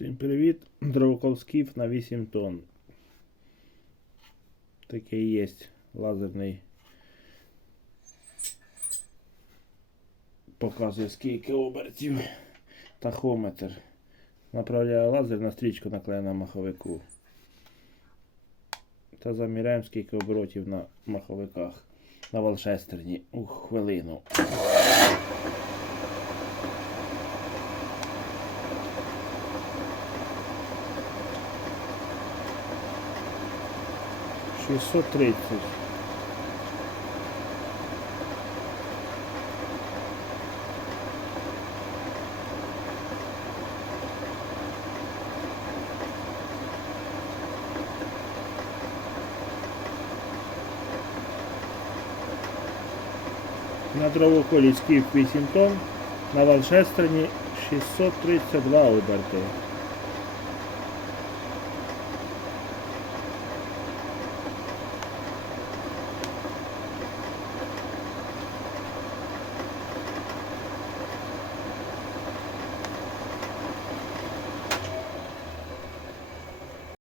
Всім привіт! Дровоковськів на 8 тонн. Такий є лазерний. Показує скільки обертів. Тахометр. Направляє лазер на стрічку наклеєна на маховику. Та заміряємо скільки оборотів на маховиках. На валшестерні у хвилину. Шістсот тридцять. На дровоколі скіф 8 тонн, на Ваншестерні 632 оберти.